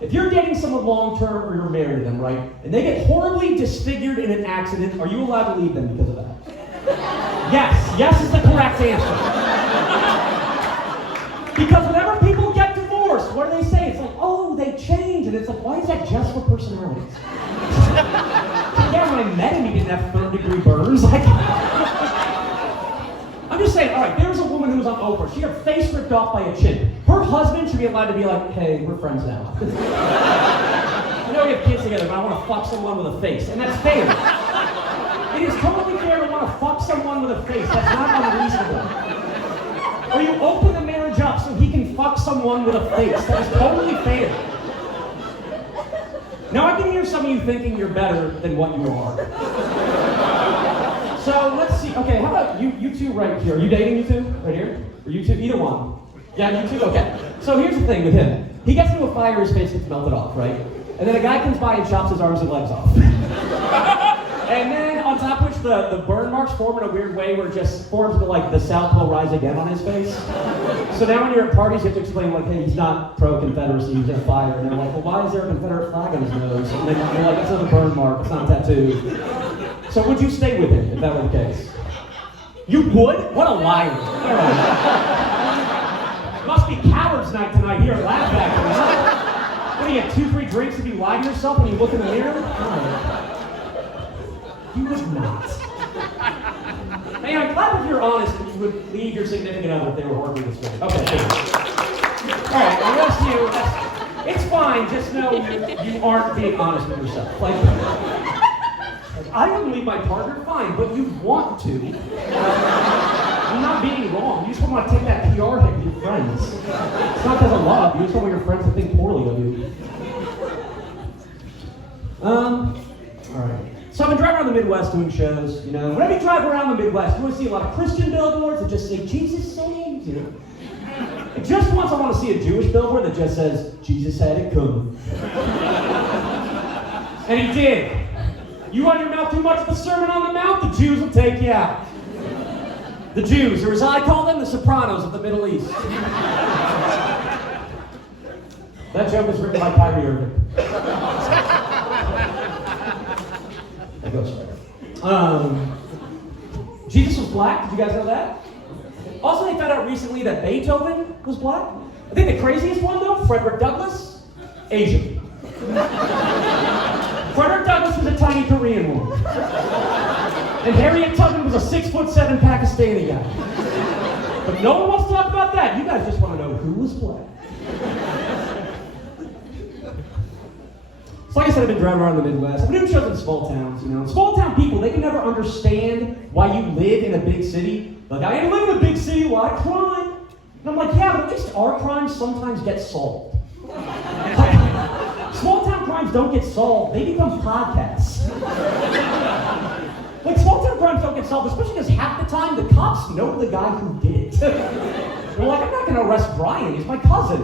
if you're dating someone long-term or you're married to them, right, and they get horribly disfigured in an accident, are you allowed to leave them because of that? Yes is the correct answer. Because whenever people get divorced, what do they say? It's like, oh, they change, and it's like, why is that just for personalities? Yeah, when I met him, he didn't have third-degree burns. Like, I'm just saying, all right, there's a woman who was on Oprah. She had her face ripped off by a chin. Her husband should be allowed to be like, hey, we're friends now. I know we have kids together, but I want to fuck someone with a face, and that's fair. It is totally fair to want to fuck someone with a face. That's not unreasonable. Or you open the marriage up so he can fuck someone with a face. That is totally fair. Now I can hear some of you thinking you're better than what you are. So let's see. Okay, how about you two right here? Are you dating you two? Right here? Or you two? Either one. Yeah, you two? Okay. So here's the thing with him. He gets into a fire, his face gets melted off, right? And then a guy comes by and chops his arms and legs off. And then on top of which the burn marks form in a weird way where it just forms like the South Pole rise again on his face. So now when you're at parties, you have to explain like, hey, he's not pro-Confederacy, he's in a fire. And they're like, well, why is there a Confederate flag on his nose? And they're like, it's not a burn mark, it's not a tattoo. So would you stay with him if that were the case? You would? What a liar. Must be cowards night tonight here at Laugh Factory. What do you have, 2-3 drinks if you lie to yourself when you look in the mirror? Oh. You would not. Hey, I'm glad if you're honest that you would leave your significant other if they were horribly disfigured. Okay, good. Alright, the rest of you, it's fine, just know you aren't being honest with yourself. Like, I wouldn't leave my partner, fine, but you want to. I'm not being wrong. You just want to take that PR hit with your friends. It's not because of love, you just don't want your friends to think poorly of you. Alright. So I've been driving around the Midwest doing shows, you know. Whenever you drive around the Midwest, you want to see a lot of Christian billboards that just say, Jesus saves, you know. And just once I want to see a Jewish billboard that just says, Jesus had it coming. And he did. You run your mouth too much of the Sermon on the Mount, the Jews will take you out. The Jews, or as I call them, the Sopranos of the Middle East. That joke was written by Kyrie Irving. That goes further. Jesus was black, did you guys know that? Also, they found out recently that Beethoven was black. I think the craziest one, though, Frederick Douglass, Asian. Frederick Douglass was a tiny Korean woman. And Harriet Tubman was a 6'7" Pakistani guy. But no one wants to talk about that. You guys just want to know who was black. So like I said, I've been driving around the Midwest. I've been doing shows in small towns, you know. Small town people, they can never understand why you live in a big city. Like, I live in a big city, why crime? And I'm like, yeah, but at least our crimes sometimes get solved. Small town crimes don't get solved, they become podcasts. Like, small town crimes don't get solved, especially because half the time the cops know the guy who did it. They're like, I'm not going to arrest Brian, he's my cousin.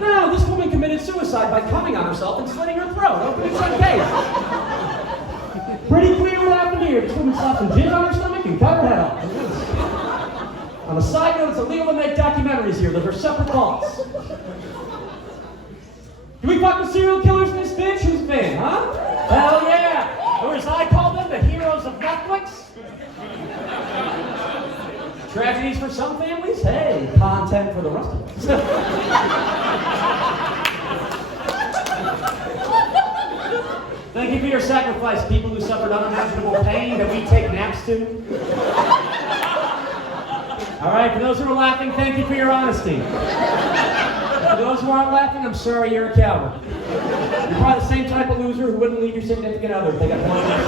No, this woman committed suicide by coming on herself and slitting her throat. Open its own case. Pretty clear what happened here. This woman slapped some jizz on her stomach and cut her head off. On a side note, it's illegal to make documentaries here. Those are separate thoughts. Do we fuck with serial killers in this bitch? Who's a fan, huh? Hell yeah! Or as I call them, the heroes of Netflix. Tragedies for some families? Hey, content for the rest of us. Thank you for your sacrifice, people who suffered unimaginable pain that we take naps to. All right, for those who are laughing, thank you for your honesty. For those who aren't laughing, I'm sorry, you're a coward. You're probably the same type of loser who wouldn't leave your significant other if they got one next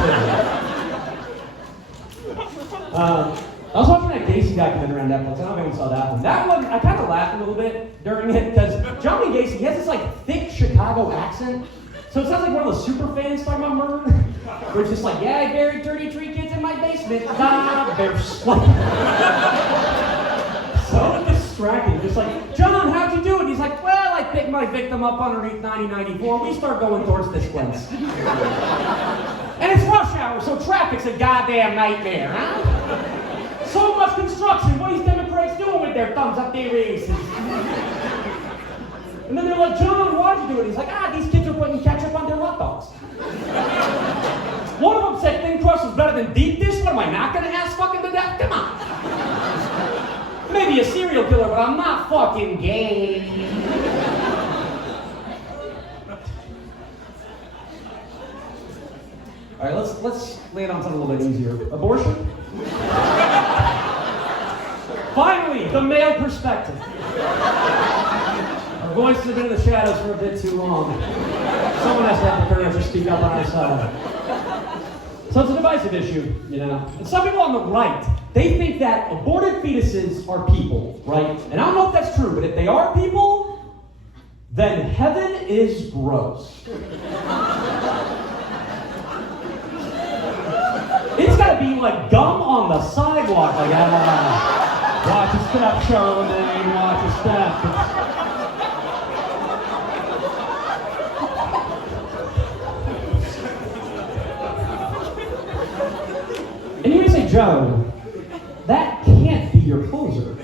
to I was watching that Gacy documentary on Netflix. I don't know if anyone saw that one. That one, I kind of laughed a little bit during it because Johnny Gacy, he has this like thick Chicago accent. So it sounds like one of the super fans talking about murder. Where it's just like, yeah, I buried 33 kids in my basement. They're so distracting. Just like, John, how'd you do it? He's like, well, I picked my victim up underneath 9094. We start going towards this place. And it's rush hour, so traffic's a goddamn nightmare, huh? So much construction. What are these Democrats doing with their thumbs up their asses? And then they're like, John, why'd you do it? He's like, these kids are putting ketchup on their hot dogs. One of them said thin crust is better than deep dish. What am I not gonna ask fucking to death? Come on. Maybe a serial killer, but I'm not fucking gay. All right, let's lay it on something a little bit easier. Abortion? Finally, the male perspective. Our voices have been in the shadows for a bit too long. Someone has to have the courage to speak up on our side. So it's a divisive issue, you know. And some people on the right, they think that aborted fetuses are people, right? And I don't know if that's true, but if they are people, then heaven is gross. It's gotta be like gum on the sidewalk, like, watch your step, Charlemagne, watch your step. And you're gonna say, Joe, that can't be your closer.